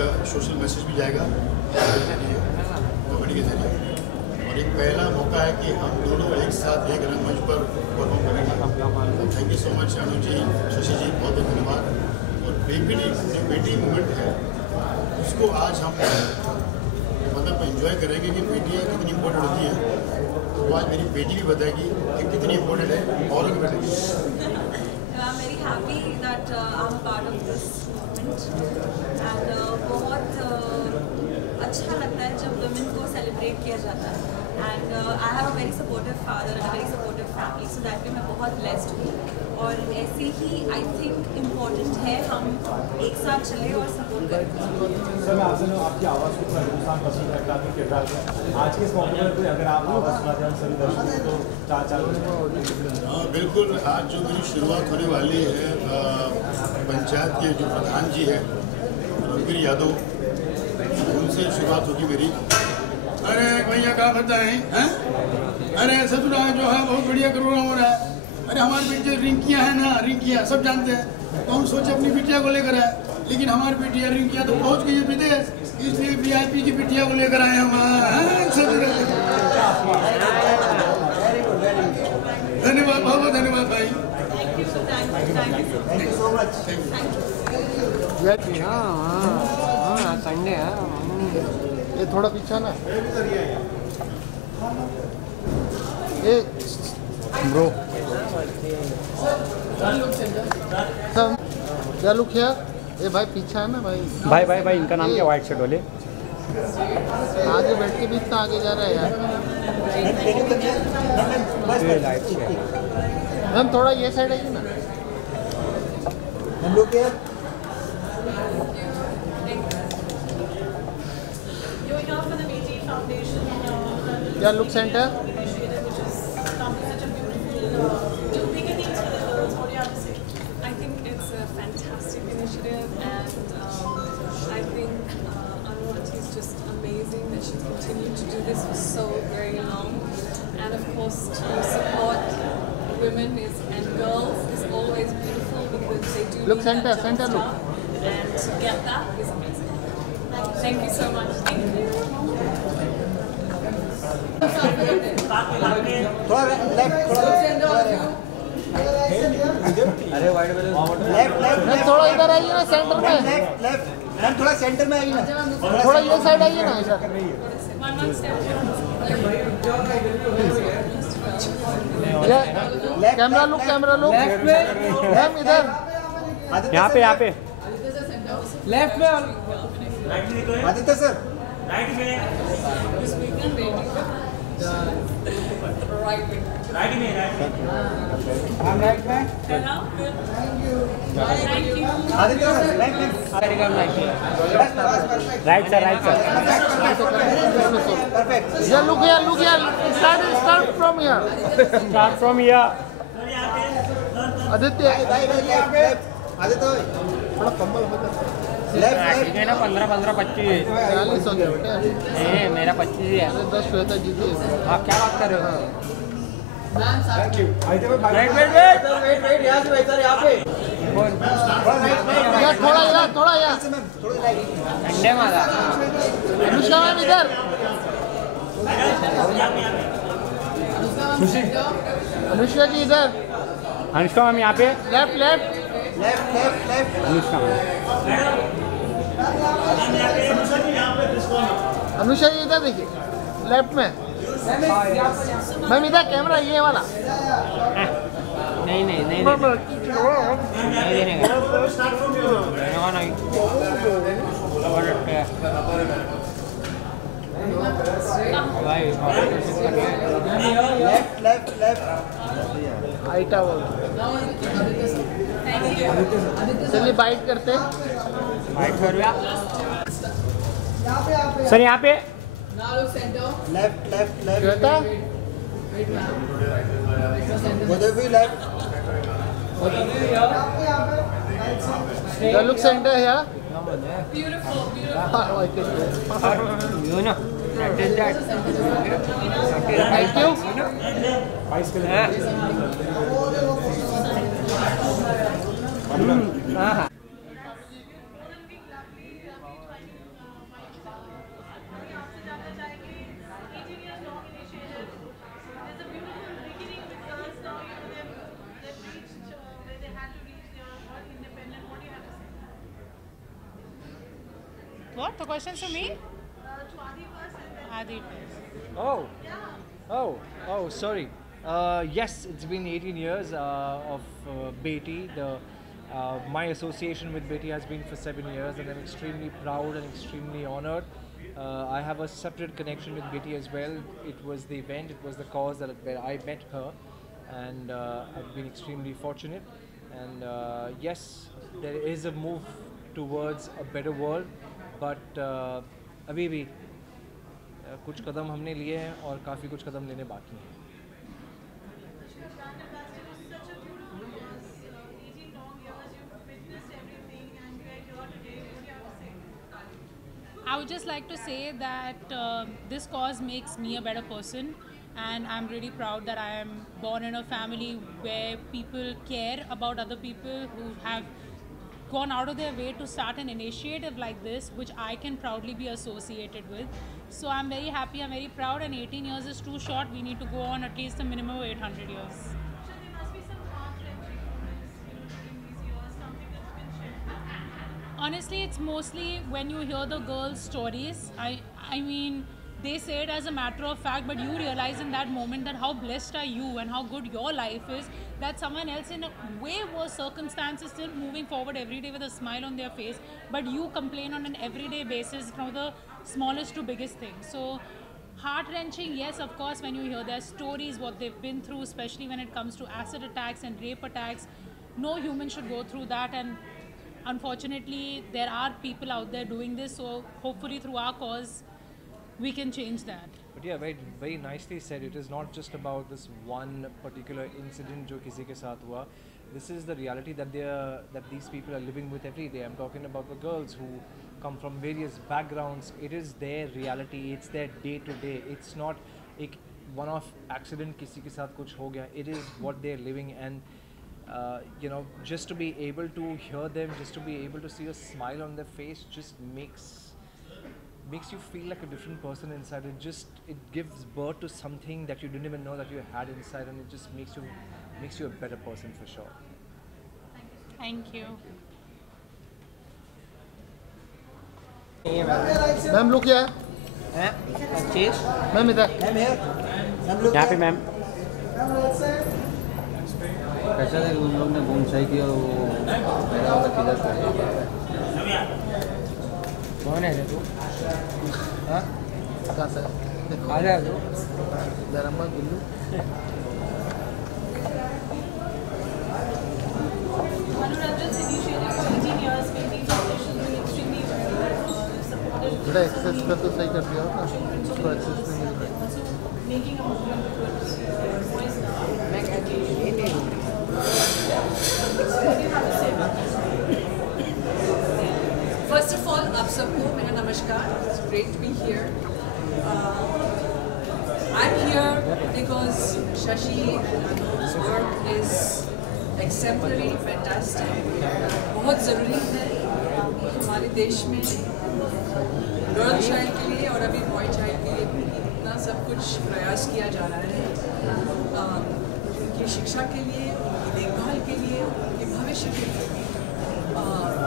Social message भी जाएगा comedy के जरिए। और एक पहला मौका है कि हम दोनों एक साथ एक रंगमंच पर परफॉर्म करेंगे। Thank you so much Anu ji, Shashi जी, बहुत बहुत धन्यवाद। और बेटी मूवमेंट है उसको आज हम मतलब एंजॉय करेंगे कि बेटियाँ कितनी इम्पोर्टेंट होती हैं। तो आज मेरी बेटी भी बताएगी कि कितनी इम्पोर्टेंट है और भी बताएगी। I'm very happy that I'm a part of this movement and बहुत अच्छा लगता है जब women को celebrate किया जाता है and I have a very supportive father and a very supportive family, so that way मैं बहुत blessed हूँ। और ऐसे ही I think important है हम एक साथ चले और support करें। सर मैं आपसे आपकी आवाज़ को हिंदुस्तान पसंद करता है किरदार में आज के इस मौके पर कोई अगर आप आवाज़ सुना जाए सभी दर्शकों तो चार हाँ बिल्कुल, आज जो मेरी शुरुआत होने वाली है पंचायत के जो प्रधान जी हैं रणबीर यादव, उनसे शुरुआत होगी मेरी। अरे भैया क्या बताएं हैं? अरे ससुरा जो है बहुत बढ़िया प्रोग्राम हो रहा है। अरे हमारी बेटी रिंकियाँ है ना, रिंकियाँ सब जानते हैं, तो हम सोचे अपनी बिटिया को लेकर आए, लेकिन हमारी बिटिया रिंकियाँ तो पहुँच गई है विदेश, इसलिए VIP की बिटिया को लेकर आए हम। धन्यवाद, बहुत बहुत धन्यवाद भाई। हाँ संडे है ये थोड़ा पीछा ना ये ब्रो क्या लुक है ये भाई पीछा है ना भाई। भाई इनका नाम क्या व्हाइट शर्ट वाले आगे बैठ के भी इतना आगे जा रहा है यार। मैम थोड़ा ये साइड आइए ना हम लोग के क्या look centre I think it's a fantastic initiative and I think Anuati is just amazing that she's continued to do this for so very long, and of course to support women and girls is always beautiful because they do look need center that center look job, and to get that is amazing. Thank you so much. Thank you. थोड़ा left अरे white वाले left थोड़ा इधर आइए ना centre में left थोड़ा centre में आइए ना थोड़ा ये साइड आइए ना इधर कैमरा लुक मैम इधर यहाँ पे लेफ्ट में Aditya sir Right way. Right में Hello. Good. Thank you. Thank you. Aditya sir left में right sir perfect look here start from here Aditya Aditya थोड़ा कम्बल हो जाता लेफ्ट ना 15 25 40 हो गया बेटा मेरा 25 है 10 श्वेता जीती आप क्या बात कर रहे हो? थैंक यू वेट यहाँ से भाई सर यहाँ पे थोड़ा यार अंडे मारा अनुष्का मैम इधर अनुष्का जी इधर अनुष्का मैम यहाँ पे लेफ्ट अनुष्का मैम अनुष्का जी इधर देखिए लेफ्ट में मैम इधर कैमरा ये वाला नहीं देने का लेफ्ट आइटा वो चलिए बाइट करते सर यहाँ पे लेफ्ट श्वेता उधर भी लेफ्ट लुक सेंटर है Beautiful. I like it. You know, that is that. Thank you. हाँ What? The question's for me? Adi first. Oh, sorry. Yes, it's been 18 years of Beti. My association with Beti has been for 7 years, and I'm extremely proud and extremely honored. I have a separate connection with Beti as well. It was the event, it was the cause where I met her, and I've been extremely fortunate. And yes, there is a move towards a better world, but अभी भी कुछ कदम हमने लिए हैं और काफ़ी कुछ कदम लेने बाकी हैं. I would just like to say that this cause makes me a better person, and I'm really proud that I am born in a family where people care about other people who have gone out of their way to start an initiative like this, which I can proudly be associated with. So I'm very happy, I'm very proud, and 18 years is too short. We need to go on at least a minimum of 800 years. There must be some heart-wrenching moments, during these years, something that's been shared. Honestly, it's mostly when you hear the girls' stories. I mean, they say it as a matter of fact, but you realize in that moment that how blessed are you and how good your life is, that someone else in a way worse circumstances still moving forward every day with a smile on their face, but you complain on an everyday basis from the smallest to biggest thing. So heart-wrenching, yes, of course, when you hear their stories, what they've been through, especially when it comes to acid attacks and rape attacks. No human should go through that, and unfortunately there are people out there doing this, so hopefully through our cause we can change that. But yeah, very, very nicely said. It is not just about this one particular incident जो किसी के साथ हुआ. This is the reality that these people are living with every day. I'm talking about the girls who come from various backgrounds. It is their reality. It's their day to day. It's not एक one-off accident किसी के साथ कुछ हो गया. It is what they're living, and just to be able to hear them, just to be able to see a smile on their face, just makes you feel like a different person inside. It gives birth to something that you didn't even know that you had inside, and it just makes you a better person for sure. Thank you. Ma'am लोग क्या है? चीज ma'am इधर. यहाँ पे ma'am. कैसा है उन लोग ने बोनसाई की और वो मेरा वाला किधर कर कौन है तू? हाँ कहाँ से? आ जा तू. धर्मा गुल्लू. Manoranjan's initiative for 18 years, maybe foundation doing extremely well, supported. थोड़ा एक्सेस कर तो सही कर दिया होगा. उसको एक्सेस नहीं मिल रहा. Also making a movement towards boys now. What do you have to say about this? First of all, आप सबको मेरा नमस्कार. It's great to be here. I'm here because Shashi's work is exemplary, fantastic. बहुत ज़रूरी है हमारे देश में गर्ल चाइल्ड के लिए और अभी बॉय चाइल्ड के लिए भी इतना सब कुछ प्रयास किया जा रहा है उनकी शिक्षा के लिए, उनकी देखभाल के लिए, उनके भविष्य के लिए.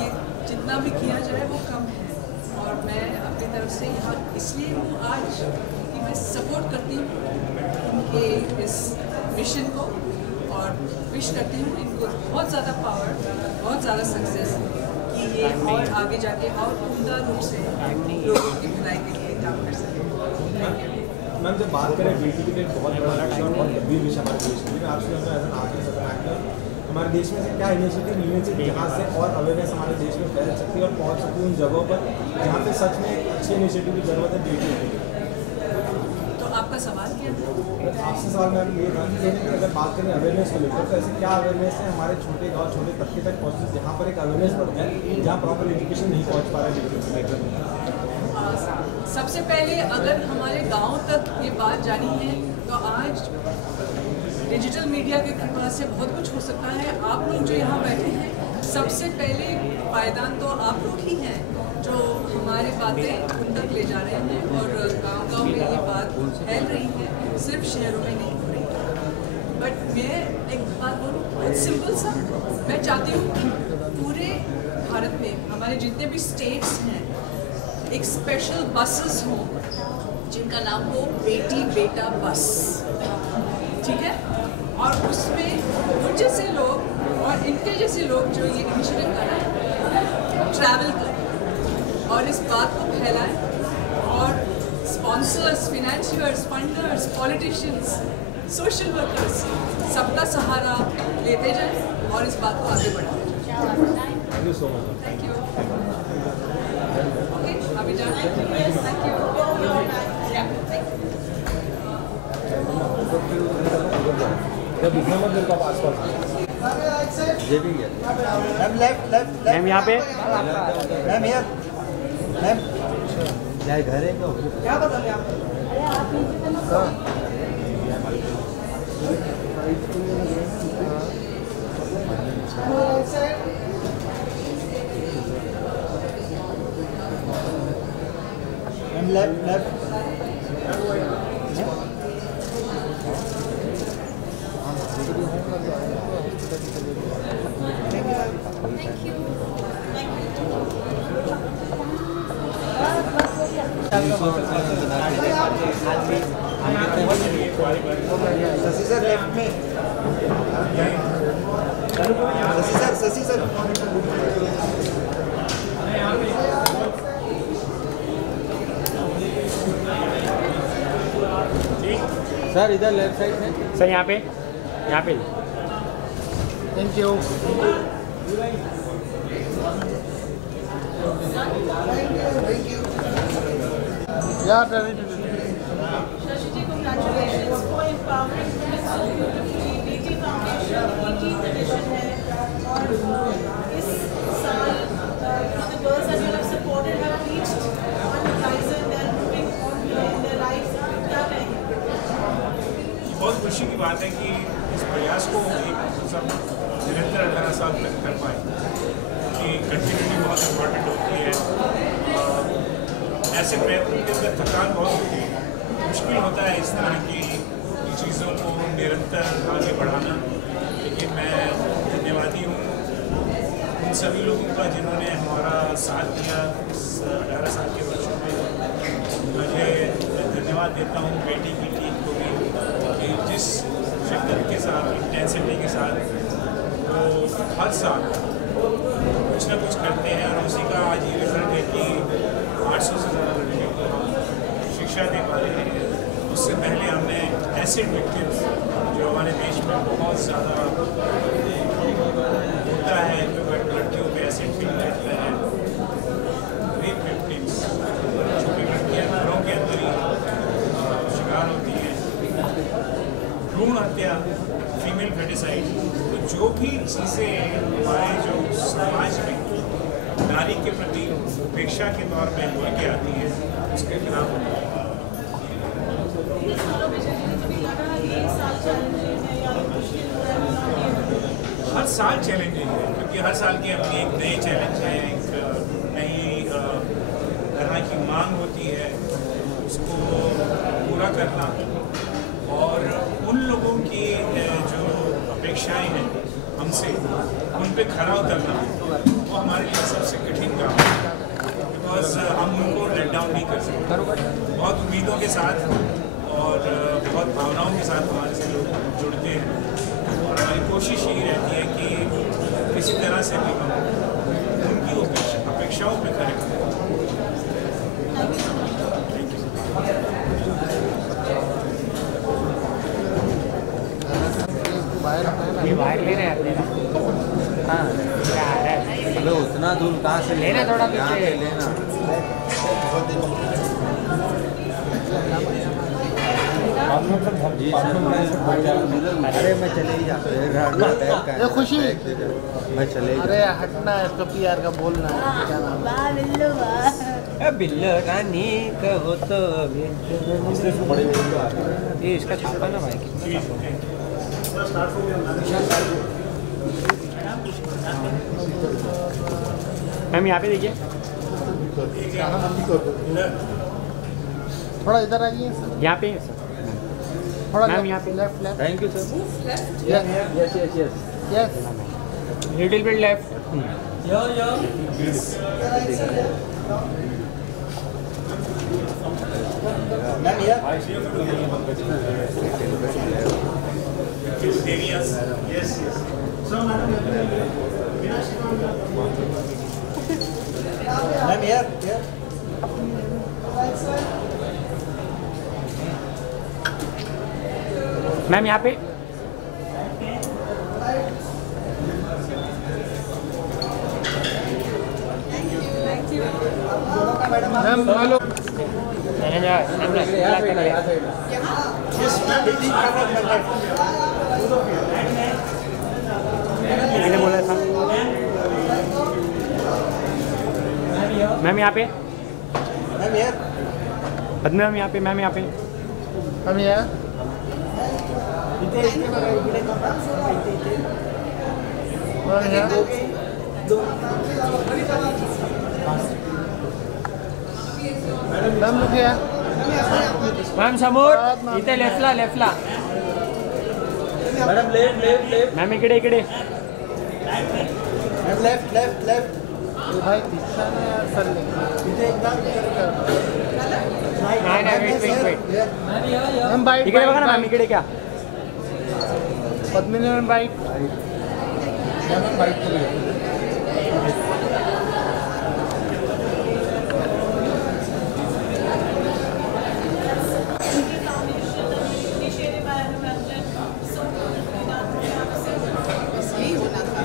ये जितना भी किया जाए वो कम है, और मैं अपनी तरफ से यहाँ इसलिए हूँ आज कि मैं सपोर्ट करती हूँ उनके इस मिशन को, और विश करती हूँ इनको बहुत ज़्यादा पावर, बहुत ज़्यादा सक्सेस, कि ये और आगे जाके और उम्दा रूप से लोगों की भलाई के लिए काम कर सकें. मैम जब बात करें बेटी के लिए बहुत बड़ा विषय और बहुत गंभीर विषय हमारे देश में, मैं आपसे as an artist as an actor हमारे देश में से क्या इनिशिएटिव लेने चाहिए जहाँ से और अवेयरनेस हमारे देश में फैल सकती है और पहुँच सकती है उन जगहों पर जहाँ पे सच में अच्छे इनिशिएटिव की जरूरत है बेटी के. तो आपका सवाल क्या है? आपसे सवाल मैम ये था कि अगर बात करें अवेयरनेस को लेकर, तो ऐसे क्या अवेयरनेस है हमारे छोटे गाँव छोटे तबके तक पहुँचते जहाँ पर एक अवेयरनेस बढ़ जाए, जहाँ प्रॉपर एजुकेशन नहीं पहुँच पा रहा है. सबसे पहले अगर हमारे गांव तक ये बात जानी है तो आज डिजिटल मीडिया के कृपा से बहुत कुछ हो सकता है. आप लोग जो यहाँ बैठे हैं, सबसे पहले पायदान तो आप लोग ही हैं जो हमारी बातें उन तक ले जा रहे हैं, और गांव-गांव में ये बात फैल रही है, सिर्फ शहरों में नहीं हो रही. बट मैं एक बात बोलूँ बहुत सिंपल सा, मैं चाहती हूँ कि पूरे भारत में हमारे जितने भी स्टेट्स हैं एक स्पेशल बसेस हो जिनका नाम हो बेटी बेटा बस, ठीक है। और उसमें मुझ जैसे लोग और इनके जैसे लोग जो ये इनिशिएटिव कर रहे हैं ट्रैवल करें और इस बात को फैलाएं और sponsors, financiers, funders, politicians, social workers सबका सहारा लेते जाएं और इस बात को आगे बढ़ाते जाएं। Thank you so much. Thank you. Okay, अभी जाते हैं। Thank you. जब दिखना मत मेरे को आसपास ये भी है मैम लेफ्ट लेफ्ट मैम यहाँ पे मैम हियर मैम क्या घर है तो क्या बता रहे आप? Ma'am left left Shashi sir left में, शशि सर सर इधर लेफ्ट साइड में सर यहाँ पे थैंक यू। या Shashi ji, congratulations for empowering women so beautifully. बेटी फाउंडेशन 18th edition है और इस साल the girls that you have supported have reached one horizon and moving on in their lives. क्या कहेंगे? बहुत खुशी की बात है कि इस प्रयास को सब निरंतर 18 साल तक कर पाए कि कंटिन्यूटी बहुत इम्पोर्टेंट होती है। ऐसे प्रयत्न के अंदर थकान बहुत होती है, मुश्किल होता है इस तरह की चीज़ों को निरंतर आगे बढ़ाना। लेकिन मैं धन्यवादी हूँ उन सभी लोगों का जिन्होंने हमारा साथ दिया इस 18 साल के वर्षों में। मुझे धन्यवाद देता हूँ बेटी की टीम को भी कि जिस शिद्दत के साथ, इंटेंसिटी के साथ वो हर साल कुछ ना कुछ करते हैं और उसी का आज ये रिजल्ट है कि 800 से ज़्यादा लड़कियों को हम शिक्षा दे पा रहे हैं। उससे पहले हमने एसिड विक्टिम्स जो हमारे देश में बहुत ज़्यादा होता है, जो लड़कियों पे एसिड फिल रहता है, रेप विक्टिम्स, छोटी लड़कियाँ घरों के अंदर ही शिकार होती हैं, भ्रूण हत्या, फीमेल फेटिसाइड, तो जो भी चीज़ें हमारे जो समाज में नारी के प्रति उपेक्षा के तौर पे बोल के आती है उसके खिलाफ हर साल चैलेंजिंग है, क्योंकि हर साल की अपनी एक नई चैलेंज है, एक नई तरह की मांग होती है, उसको पूरा करना और उन लोगों की जो अपेक्षाएं हैं हमसे उन पे खरा उतरना वो हमारे लिए सबसे कठिन काम है, बिकॉज हम उनको लेट डाउन नहीं कर सकते। बहुत उम्मीदों के साथ और बहुत भावनाओं के साथ हमारे से लोग जुड़ते हैं और हमारी कोशिश यही रहती है कि किसी तरह से भी हम उनकी अपेक्षाओं पे खरे उतरें। बाहर ले रहे हैं। हाँ अबे उतना दूर कहाँ से लेना, थोड़ा यहाँ पे लेना। जी सर अरे मैं चले ही जाता ये खुशी मैं चले ही अरे हटना है, इसको पीआर का बोलना है। क्या नाम है? बिल्लो रानी कहो तो ये इसका छापा ना भाई, कितना मैम यहाँ पे देखिए, थोड़ा इधर आइए, यहाँ पे है सर, थोड़ा मैम यहाँ पे left left thank you sir. Yes yes little bit left. Ma'am यार मैम यहाँ पे मैम हेलो मैंने बोला था मैम यहाँ पे मैम यार पद्म मैम यहाँ पे मैम यहाँ पे मैम यार मैम लुक हियर मैम समोर इथे लेफ्टला मैडम लेफ्ट मैम इकडे मैम लेफ्ट भाई दिशा ना यार सर इथे एकदम नाही वेट मैम बाइट इकडे बघा ना मॅम इकडे क्या Padmini ma'am byte ma'am byte यही होना था।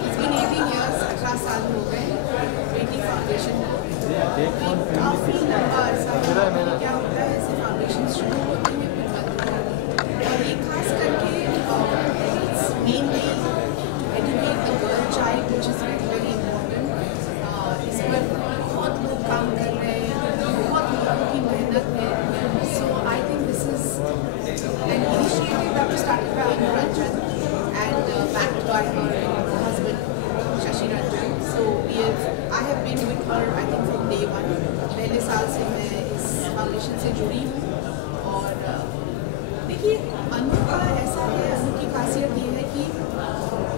It's been 18 years, 18 साल हो गए बेटी फाउंडेशन को। काफ़ी लंबा अरसा है। क्या होता है ऐसे फाउंडेशन शुरू होते हैं फिर बंद होते हैं और ये खास करके mainly educate the girl child which is very important. इस पर बहुत लोग काम कर रहे हैं, बहुत लोगों की मेहनत है। So I think this is an initiative that was started by Anu Ranjan and backed by her husband Shashi Ranjan. So I have been with her I think from day one. पहले साल से मैं इस foundation से जुड़ी हूँ और देखिए अनु का ऐसा है, अनु की खासियत ये है कि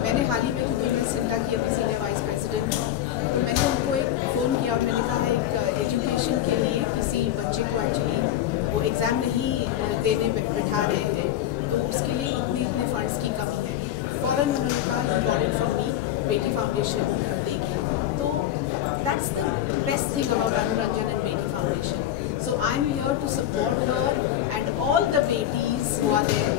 मैंने हाल ही में क्योंकि मैं सिमला की अपनी सीनियर वाइस प्रेसिडेंट हूँ तो मैंने उनको एक फ़ोन किया और मैंने कहा एक एजुकेशन के लिए किसी बच्चे को एक्चुअली वो एग्ज़ाम नहीं देने बिठा रहे हैं तो उसके लिए इतने फंड्स की कमी है। फ़ौरन उन्होंने कहा इम्पॉर्टेंट फॉर मी बेटी फाउंडेशन देखिए तो that's the best thing about Anu Ranjan and Beti Foundation. So I'm here to support her and all the betis who are there.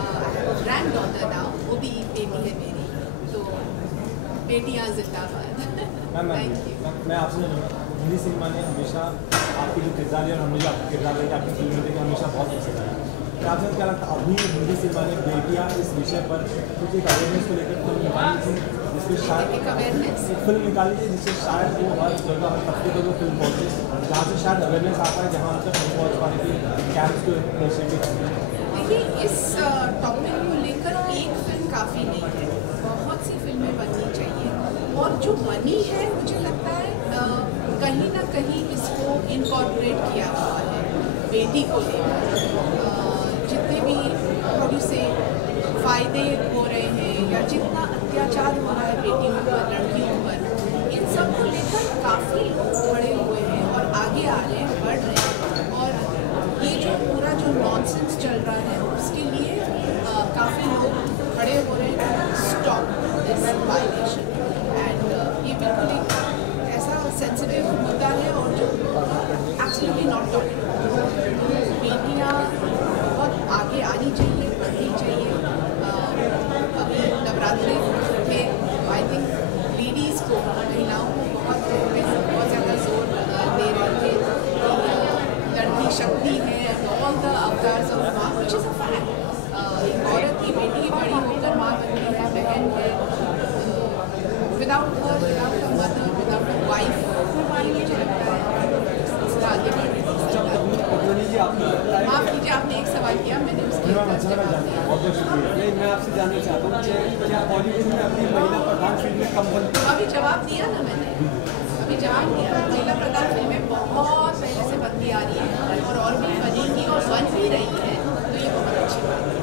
I have a granddaughter now, वो भी बेटी है मेरी, तो बेटियाँ जिंदाबाद। Thank you. मैं आपसे हिंदी सिनेमा ने हमेशा आपकी जो किरदार है और हमने जो आपके किरदार है आपकी फिल्म में देखे हमेशा बहुत पसंद आया। तो आपसे क्या लगता है अभी हिंदी सिनेमा ने बेटियाँ इस विषय पर कुछ एक अवेयरनेस को लेकर फिल्म निकाली थी जिसमें शायद एक फिल्म निकाली थी जिससे शायद वो हर जगह हर तबके को जो फिल्म पहुँचे जहाँ से शायद अवेयरनेस आता है जहाँ तक नहीं पहुँच पा रही थी कैंप्स को इनिशिएटिव। देखिए इस टॉपिक को लेकर एक फिल्म काफ़ी नहीं है, बहुत सी फिल्में बननी चाहिए और जो बनी है मुझे लगता है कहीं ना कहीं इसको इनकॉर्पोरेट किया हुआ है बेटी को लेकर। जितने भी से फ़ायदे हो रहे हैं या जितना अत्याचार हो रहा है बेटियों पर लड़कियों पर इन सब को लेकर काफ़ी लोग खड़े हुए हैं और आगे आ रहे हैं, बढ़ रहे हैं और ये जो पूरा जो नॉनसेंस चल रहा है उसके लिए काफ़ी लोग खड़े हो रहे हैं स्टॉप दिस वायलेशन एंड ये बिल्कुल एक ऐसा सेंसिटिव मुद्दा है और जो एब्सोल्युटली नॉट टॉकिंग। बेटियाँ बहुत आगे आनी चाहिए, बढ़नी चाहिए। अभी नवरात्रि थे आई थिंक लेडीज़ को महिलाओं को बहुत ज़्यादा जोर दे रहे थे कि लड़की शक्ति है, ऑल द अवतार्स ऑफ माँ विच इज़ अ फैक्ट। एक औरत की बेटी बड़ी होकर माँ बनती है, बहन है। Without her, without a mother, without a wife मुझे लगता है इसका आगे बढ़ने माफ़ कीजिए आपने एक सवाल किया मैंने उसके मैं आपसे जानना चाहता हूँ क्या बॉलीवुड में अपनी महिला प्रधान फिल्में कम बनती अभी जवाब दिया ना मैंने, अभी जवाब दिया। महिला प्रधान फिल्में बहुत पहले से बनती आ रही है और भी बनेंगी और बन भी रही है तो ये बहुत अच्छी बात है।